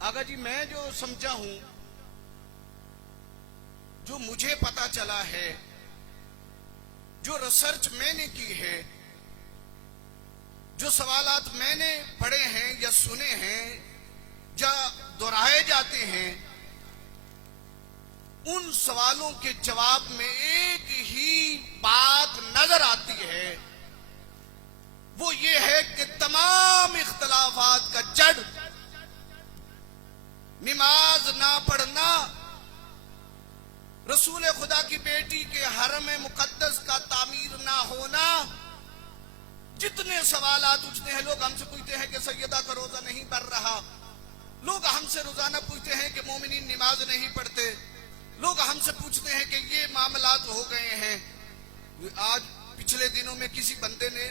आगा जी, मैं जो समझा हूं, जो मुझे पता चला है, जो रिसर्च मैंने की है, जो सवालात मैंने पढ़े हैं या सुने हैं या दोहराए जाते हैं, उन सवालों के जवाब में एक ही बात नजर आती है। वो ये है कि तमाम इख्तलाफात का जड़ नमाज ना पढ़ना, रसूल खुदा की बेटी के हरम मुकद्दस का तामीर ना होना। जितने सवालात उठते हैं, लोग हमसे पूछते हैं कि सैयदा का रोजा नहीं बढ़ रहा, लोग हमसे रोजाना पूछते हैं कि मोमिनीन नमाज नहीं पढ़ते, लोग हमसे पूछते हैं कि ये मामलात हो गए हैं। आज पिछले दिनों में किसी बंदे ने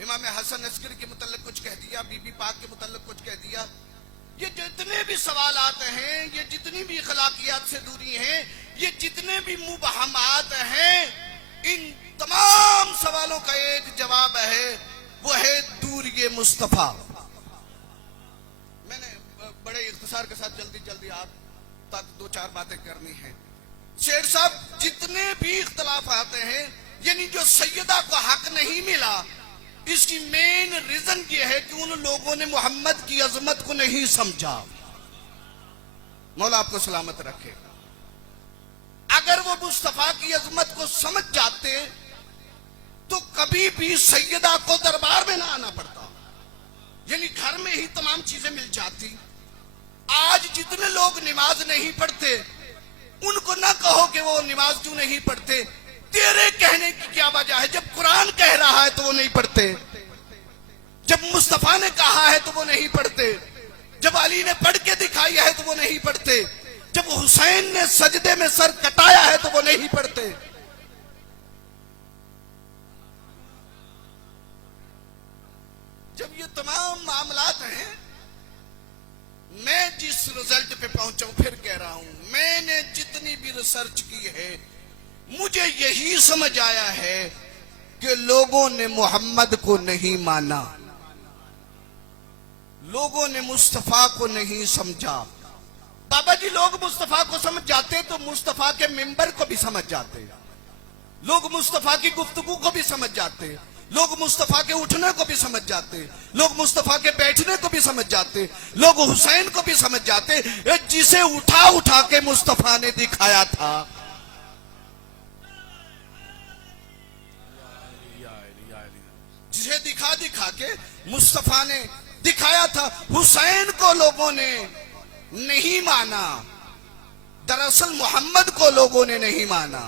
इमाम हसन अस्करी के मुतल्लिक कुछ कह दिया, बीबी पाक के मुतल्लिक कुछ कह दिया। ये जितने भी सवालात हैं, ये जितनी भी अखलाकियात से दूरी हैं, ये जितने भी मुबहमात हैं, इन तमाम सवालों का एक जवाब है, वो है दूरिये मुस्तफा। मैंने बड़े इख्तिसार के साथ जल्दी जल्दी आप तक दो चार बातें करनी है। शेर साहब, जितने भी इख्तलाफ आते हैं, यानी जो सैयदा को हक नहीं मिला, इसकी मेन रीजन ये है कि उन लोगों ने मोहम्मद की अजमत को नहीं समझा। मौला आपको सलामत रखे। अगर वो मुस्तफा की अजमत को समझ जाते तो कभी भी सैयदा को दरबार में ना आना पड़ता, यानी घर में ही तमाम चीजें मिल जाती। आज जितने लोग नमाज नहीं पढ़ते, उनको ना कहो कि वो नमाज क्यों नहीं पढ़ते। तेरे कहने की क्या वजह है? जब कुरान कह रहा है तो वो नहीं पढ़ते, जब मुस्तफा ने कहा है तो वो नहीं पढ़ते, जब अली ने पढ़ के दिखाई है तो वो नहीं पढ़ते, जब हुसैन ने सजदे में सर कटाया है तो वो नहीं पढ़ते। जब ये तमाम मामलात हैं, मैं जिस रिजल्ट पे पहुंचा हूं, फिर कह रहा हूं, मैंने जितनी भी रिसर्च की है, मुझे यही समझ आया है कि लोगों ने मोहम्मद को नहीं माना, लोगों ने मुस्तफा को नहीं समझा। बाबा जी, लोग मुस्तफा को समझ जाते तो मुस्तफा के मिंबर को भी समझ जाते, लोग मुस्तफा की गुफ्तगू को भी समझ जाते, लोग मुस्तफा के उठने को भी समझ जाते, लोग मुस्तफा के बैठने को भी समझ जाते, लोग हुसैन को भी समझ जाते, जिसे उठा उठा के मुस्तफा ने दिखाया था। जिसे दिखा दिखा के मुस्तफा ने दिखाया था। हुसैन को लोगों ने नहीं माना, दरअसल मोहम्मद को लोगों ने नहीं माना।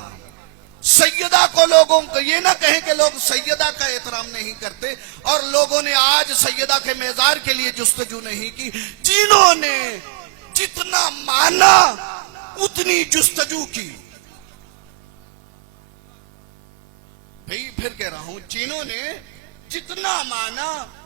सैयदा को लोगों को ये ना कहें कि लोग सैयदा का एहतराम नहीं करते, और लोगों ने आज सैयदा के मेजार के लिए जुस्तजू नहीं की। जिन्होंने जितना माना उतनी जुस्तजू की। भाई फिर कह रहा हूं, जिन्होंने जितना माना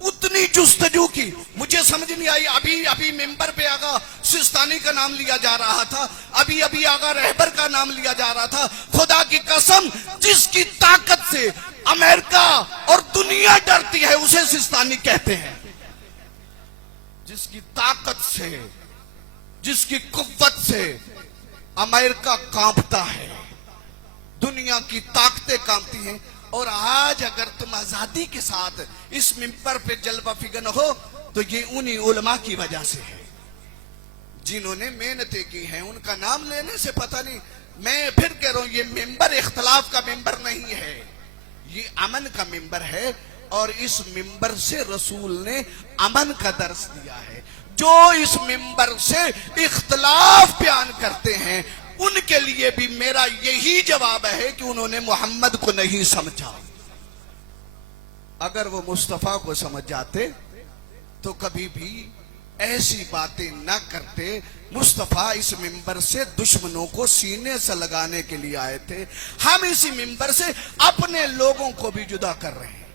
उतनी जुस्तजू की। मुझे समझ नहीं आई, अभी अभी मिंबर पे आगा सिस्तानी का नाम लिया जा रहा था, अभी अभी आगा रहबर का नाम लिया जा रहा था। खुदा की कसम, जिसकी ताकत से अमेरिका और दुनिया डरती है उसे सिस्तानी कहते हैं। जिसकी ताकत से, जिसकी कुव्वत से अमेरिका कांपता है, दुनिया की ताकतें कांपती हैं। और आज अगर तुम आजादी के साथ इस मिंबर पे जलवा फिगन हो तो ये उन्हीं उलमा की वजह से है जिन्होंने मेहनतें की हैं। उनका नाम लेने से पता नहीं, मैं फिर कह रहा हूं, ये मिंबर इख्तलाफ का मिंबर नहीं है, ये अमन का मिंबर है। और इस मिंबर से रसूल ने अमन का दर्स दिया है। जो इस मिंबर से इख्तलाफ बयान करते हैं, उनके लिए भी मेरा यही जवाब है कि उन्होंने मोहम्मद को नहीं समझा। अगर वो मुस्तफा को समझ जाते तो कभी भी ऐसी बातें न करते। मुस्तफा इस मिंबर से दुश्मनों को सीने से लगाने के लिए आए थे। हम इसी मिंबर से अपने लोगों को भी जुदा कर रहे हैं।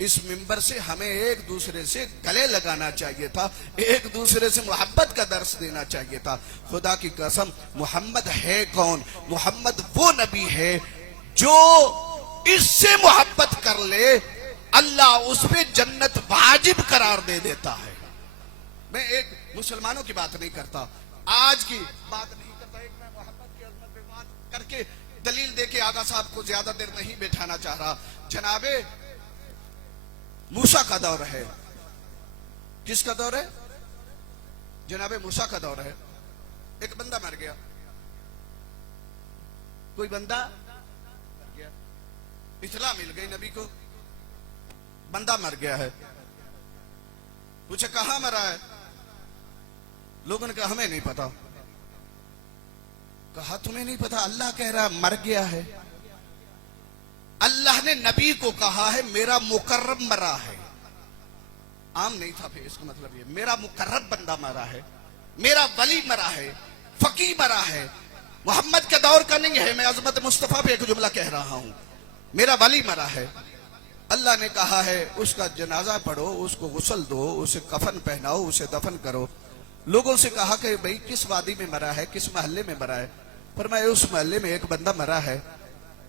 इस मिंबर से हमें एक दूसरे से गले लगाना चाहिए था, एक दूसरे से मोहब्बत का दर्स देना चाहिए था। खुदा की कसम, मोहम्मद है कौन? मोहम्मद वो नबी है जो इससे मोहब्बत कर ले, अल्लाह उस पे जन्नत वाजिब करार दे देता है। मैं एक मुसलमानों की बात नहीं करता, आज की बात नहीं करता। एक मैं मोहम्मद की अजमत पे बात करके दलील देके आगा साहब को ज्यादा देर नहीं बैठाना चाह रहा। जनाबे मूसा का दौर है। किसका दौर है? जनाबे मूसा का दौर है। एक बंदा मर गया, कोई बंदा मर गया, इतला मिल गई नबी को, बंदा मर गया है। पूछे कहां मरा है? लोगों ने कहा हमें नहीं पता। कहा तुम्हें नहीं पता? अल्लाह कह रहा मर गया है। अल्लाह ने नबी को कहा है मेरा मुकर्रब मरा है। आम नहीं था, फिर इसका मतलब ये मेरा मुकर्रब बंदा मरा है, मेरा वली मरा है, फकी मरा है। मोहम्मद के दौर का नहीं है, मैं अजमत मुस्तफा पे एक जुमला कह रहा हूं, मेरा वली मरा है। अल्लाह ने कहा है उसका जनाजा पढ़ो, उसको गुस्ल दो, उसे कफन पहनाओ, उसे दफन करो। लोगों से कहा कि भाई किस वादी में मरा है, किस मोहल्ले में मरा है? पर मैं उस मोहल्ले में एक बंदा मरा है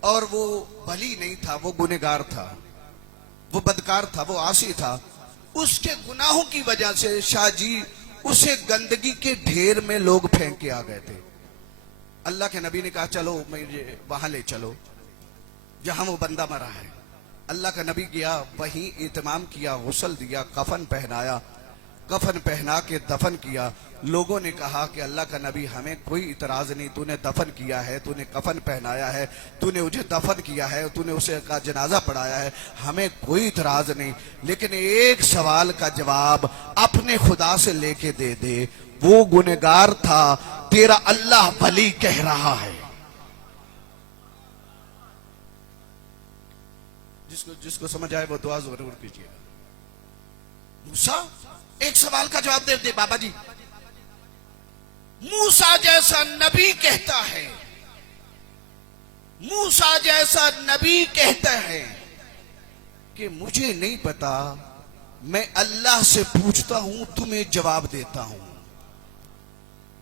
और वो वली नहीं था, वो गुनहगार था, वो बदकार था, वो आसी था। उसके गुनाहों की वजह से शाह जी उसे गंदगी के ढेर में लोग फेंक के आ गए थे। अल्लाह के नबी ने कहा चलो मुझे वहां ले चलो जहां वो बंदा मरा है। अल्लाह का नबी गया, वहीं इत्माम किया, गुस्ल दिया, कफन पहनाया, कफन पहना के दफन किया। लोगों ने कहा कि अल्लाह का नबी हमें कोई इतराज नहीं, तूने दफन किया है, तूने कफन पहनाया है, तूने उसे दफन किया है, तूने उसे का जनाजा पढ़ाया है, हमें कोई इतराज नहीं। लेकिन एक सवाल का जवाब अपने खुदा से लेके दे दे, वो गुनहगार था, तेरा अल्लाह वली कह रहा है। जिसको जिसको समझ आए वो दुआ जरूर कीजिएगा। मूसा एक सवाल का जवाब दे बाबा जी। मूसा जैसा नबी कहता है, मूसा जैसा नबी कहता है कि मुझे नहीं पता, मैं अल्लाह से पूछता हूं, तुम्हें जवाब देता हूं।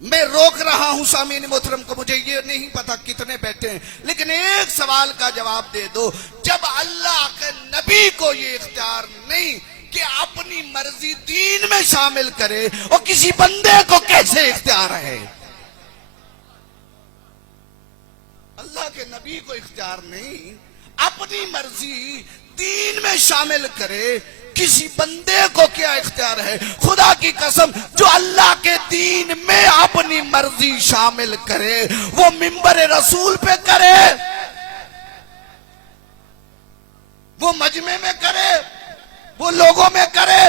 मैं रोक रहा हूं सामीन मोहतरम को, मुझे ये नहीं पता कितने बैठे हैं, लेकिन एक सवाल का जवाब दे दो। जब अल्लाह के नबी को ये इख्तियार नहीं कि अपनी मर्जी दीन में शामिल करे, और किसी बंदे को कैसे इख्तियार है? अल्लाह के नबी को इख्तियार नहीं, अपनी मर्जी दीन में शामिल करे, किसी बंदे को क्या इख्तियार है? खुदा की कसम, जो अल्लाह के दीन में अपनी मर्जी शामिल करे वो मिंबर रसूल पे करे, वो मजमे में करे, वो लोगों में करे,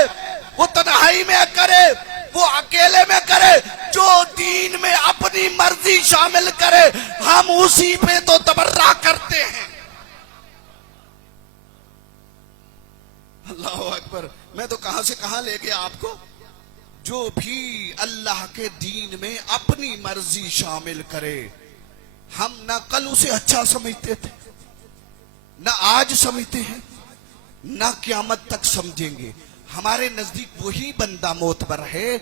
वो तन्हाई में करे, वो अकेले में करे। जो दीन में अपनी मर्जी शामिल करे हम उसी पे तो तबर्रा करते हैं। अल्लाह अकबर। मैं तो कहां से कहां ले गया आपको। जो भी अल्लाह के दीन में अपनी मर्जी शामिल करे, हम ना कल उसे अच्छा समझते थे, ना आज समझते हैं, ना क़यामत तक समझेंगे। हमारे नजदीक वही बंदा मोतबर है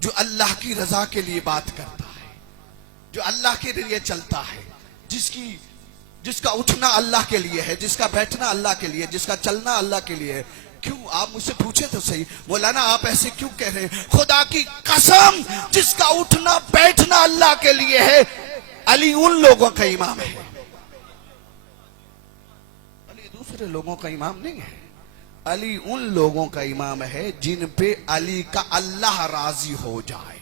जो अल्लाह की रजा के लिए बात करता है, जो अल्लाह के लिए चलता है, जिसका उठना अल्लाह के लिए है, जिसका बैठना अल्लाह के लिए, जिसका चलना अल्लाह के लिए है। क्यों? आप मुझसे पूछे तो सही, मौलाना आप ऐसे क्यों कह रहे हैं? खुदा की कसम, जिसका उठना बैठना अल्लाह के लिए है, अली उन लोगों का इमाम है, अली दूसरे लोगों का इमाम नहीं है। अली उन लोगों का इमाम है जिन पे अली का अल्लाह राजी हो जाए।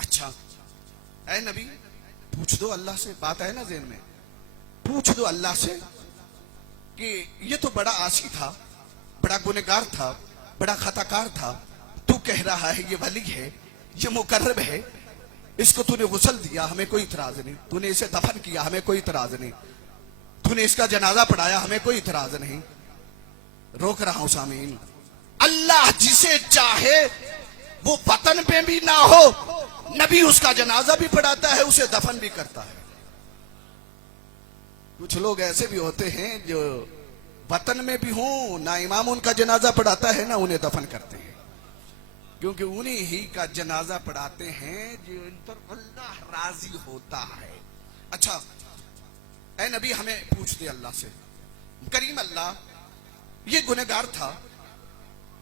अच्छा ऐ नबी पूछ दो अल्लाह से, बात है ना ज़हन में, पूछ दो अल्लाह से कि ये तो बड़ा आसी था, बड़ा गुनहगार था, बड़ा खताकार था, तू कह रहा है ये वली है, ये मुकर्रब है, इसको तूने गुस्ल दिया, हमें कोई इतराज नहीं, तूने इसे दफन किया, हमें कोई इतराज नहीं, तूने इसका जनाजा पढ़ाया, हमें कोई इतराज नहीं। रोक रहा हूं सामीन, अल्लाह जिसे चाहे वो वतन पे भी ना हो, नबी उसका जनाजा भी पढ़ाता है, उसे दफन भी करता है। कुछ लोग ऐसे भी होते हैं जो वतन में भी हों, ना इमाम उनका जनाजा पढ़ाता है ना उन्हें दफन करते हैं, क्योंकि उन्हीं ही का जनाजा पढ़ाते हैं जो इन पर अल्लाह राजी होता है। अच्छा ऐ नबी हमें पूछ दे अल्लाह से, करीम अल्लाह ये गुनहगार था,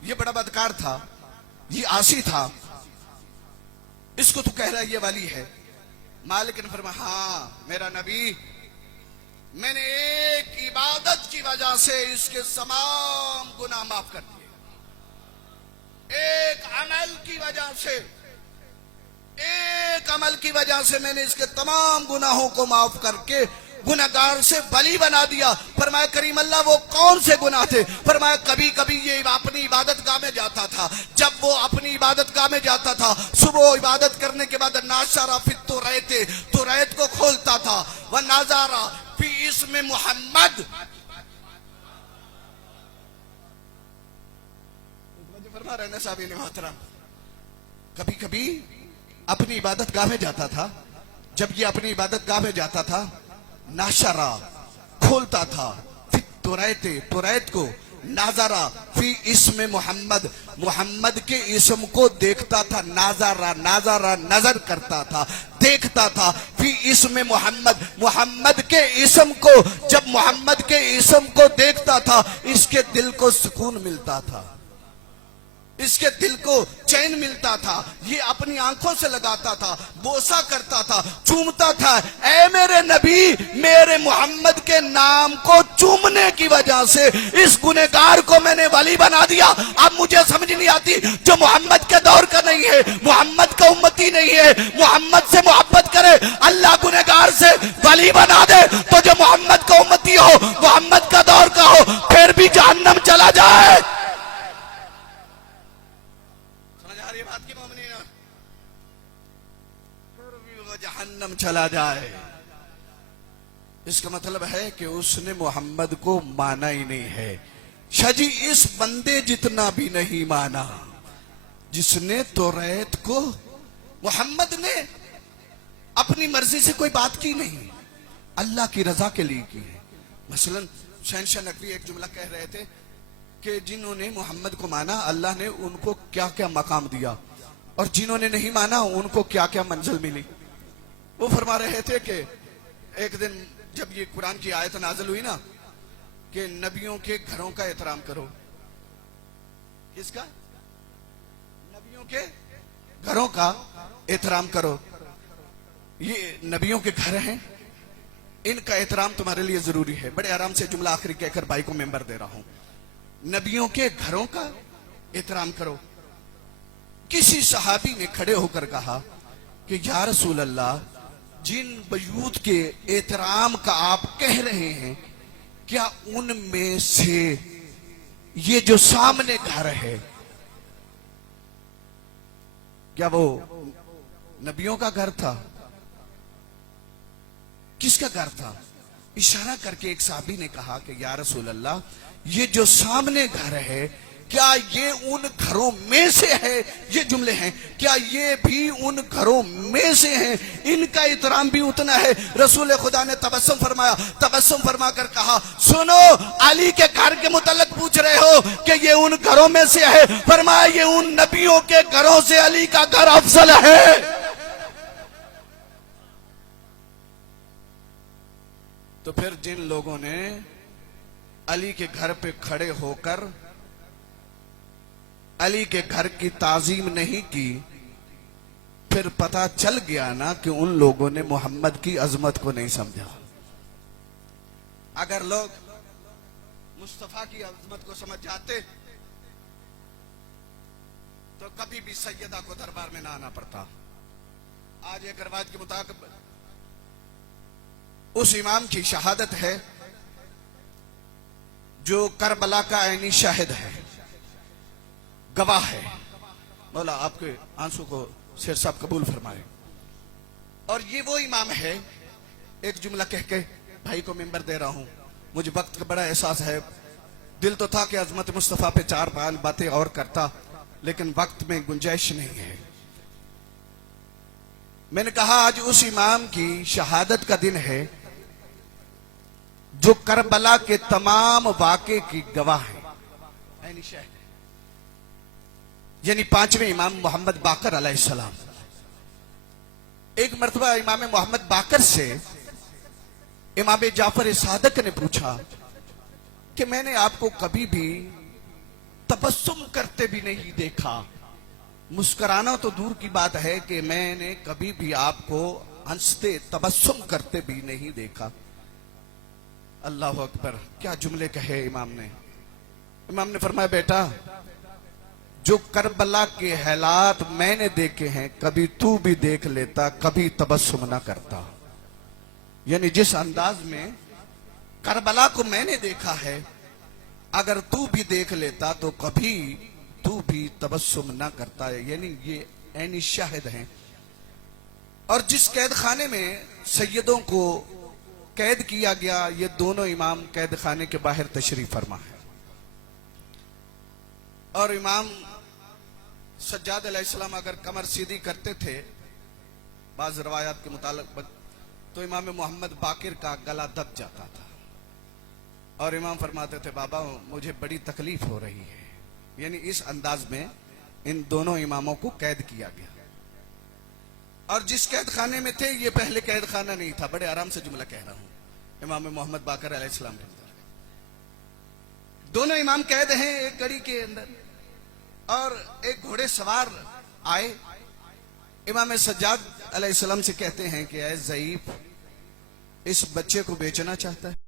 ये बड़ा बदकार था, ये आसी था, इसको तो कह रहा है ये वाली है। मालिक ने फरमाया हाँ मेरा नबी, मैंने एक इबादत की वजह से इसके तमाम गुनाह माफ कर दिए। एक अमल की वजह से, एक अमल की वजह से मैंने इसके तमाम गुनाहों को माफ करके गुनाहगार से वली बना दिया। फरमाया करीम अल्लाह वो कौन से गुनाह थे? फरमाया कभी कभी ये अपनी इबादत गाह में जाता था, जब वो अपनी इबादत गाह में जाता था, सुबह इबादत करने के बाद नाशारा फिर तो रहते तो रैत को खोलता था, वह नाजारा फिर इसमें मोहम्मद, फरमा रहने साहब मोहतरम, कभी कभी अपनी इबादत गाह में जाता था, जब ये अपनी इबादत गाह में जाता था नाशरा खोलता था, फिर तुरैत को नाजारा फी इसमें मोहम्मद, मोहम्मद के इसम को देखता था, नाजारा नाजारा नजर करता था, देखता था, फिर इसमें मोहम्मद, मोहम्मद के इसम को, जब मोहम्मद के इसम को देखता था इसके दिल को सुकून मिलता था, इसके दिल को चैन मिलता था। ये अपनी आंखों से लगाता था, बोसा करता था, चूमता था। ऐ मेरे नबी, मेरे मोहम्मद के नाम को चूमने की वजह से इस गुनहगार को मैंने वली बना दिया। अब मुझे समझ नहीं आती, जो मोहम्मद के दौर का नहीं है, मोहम्मद का उम्मती नहीं है, मोहम्मद से मोहब्बत करे, अल्लाह गुनहगार से वली बना दे, तो जो मोहम्मद का उम्मती हो, मोहम्मद का दौर का हो, फिर भी जहन्नम चला जाए। जहन्नम चला जाए। इसका मतलब है कि उसने मोहम्मद को माना ही नहीं है। शाजी इस बंदे जितना भी नहीं माना जिसने तौरात को, मोहम्मद ने अपनी मर्जी से कोई बात की नहीं, अल्लाह की रजा के लिए की है। मसलन शहनशाह नकवी एक जुमला कह रहे थे कि जिन्होंने मोहम्मद को माना अल्लाह ने उनको क्या क्या मकाम दिया, और जिन्होंने नहीं माना उनको क्या क्या मंजिल मिली। वो फरमा रहे थे कि एक दिन जब ये कुरान की आयत नाज़िल हुई ना कि नबियों के घरों का एहतराम करो, किसका? नबियों के घरों का एहतराम करो। ये नबियों के घर हैं, इनका एहतराम तुम्हारे लिए जरूरी है। बड़े आराम से जुमला आखिरी कहकर भाई को मेंबर दे रहा हूं, नबियों के घरों का एहतराम करो। किसी सहाबी ने खड़े होकर कहा कि या रसूल अल्लाह, जिन बयूत के एहतराम का आप कह रहे हैं, क्या उनमें से ये जो सामने घर है, क्या वो नबियों का घर था? किसका घर था? इशारा करके एक साहबी ने कहा कि या रसूल अल्लाह, ये जो सामने घर है, क्या ये उन घरों में से है? ये जुमले हैं, क्या ये भी उन घरों में से हैं? इनका एहतराम भी उतना है। रसूल खुदा ने तबस्सुम फरमाया, तबस्सुम फरमा कर कहा, सुनो, अली के घर के मुतल्लिक पूछ रहे हो कि ये उन घरों में से है? फरमाया ये उन नबियों के घरों से अली का घर अफजल है। तो फिर जिन लोगों ने अली के घर पे खड़े होकर अली के घर की ताजीम नहीं की, फिर पता चल गया ना कि उन लोगों ने मोहम्मद की अजमत को नहीं समझा। अगर लोग मुस्तफा की अजमत को समझ जाते तो कभी भी सैयदा को दरबार में ना आना पड़ता। आज एक रिवायत के मुताबिक उस इमाम की शहादत है जो करबला का ऐनी शाहिद है, गवाह है। मौला आपके आंसू को शेर साहब कबूल फरमाए। और ये वो इमाम है, एक जुमला कह के भाई को मेंबर दे रहा हूं, मुझे वक्त का बड़ा एहसास है। दिल तो था कि अजमत मुस्तफा पे चार बातें और करता, लेकिन वक्त में गुंजाइश नहीं है। मैंने कहा आज उस इमाम की शहादत का दिन है जो करबला के तमाम वाक़े की गवाह है, यानी पांचवें इमाम मोहम्मद बाकर अलैहिस्सलाम। एक मर्तबा इमाम मोहम्मद बाकर से इमाम जाफर सादक ने पूछा कि मैंने आपको कभी भी तबस्सुम करते भी नहीं देखा। मुस्कुराना तो दूर की बात है कि मैंने कभी भी आपको हंसते तबस्सुम करते भी नहीं देखा। अल्लाह अकबर, क्या जुमले कहे इमाम ने। इमाम ने फरमाया, बेटा जो करबला के हालात मैंने देखे हैं, कभी तू भी देख लेता, कभी तबस्सुम ना करता। यानी जिस अंदाज में करबला को मैंने देखा है, अगर तू भी देख लेता तो कभी तू भी तबस्सुम ना करता है। यानी ये ऐनी शाहिद हैं। और जिस कैद खाने में सैयदों को कैद किया गया, ये दोनों इमाम कैद खाने के बाहर तशरीफ फरमा है। और इमाम सज्जाद अलैहिस्सलाम अगर कमर सीधी करते थे, बाज रवायात के मुताबिक, तो इमाम मोहम्मद बाकिर का गला दब जाता था। और इमाम फरमाते थे, बाबा मुझे बड़ी तकलीफ हो रही है। यानी इस अंदाज में इन दोनों इमामों को कैद किया गया। और जिस कैद खाने में थे, ये पहले कैद खाना नहीं था। बड़े आराम से जुमला कह रहा हूं। इमाम मोहम्मद बाकर अलैहिस्सलाम, दोनों इमाम कैद हैं एक कड़ी के अंदर। और एक घोड़े सवार आए, इमाम सज्जाद अलैहिस्सलाम से कहते हैं कि ऐ ज़ईफ, इस बच्चे को बेचना चाहता है।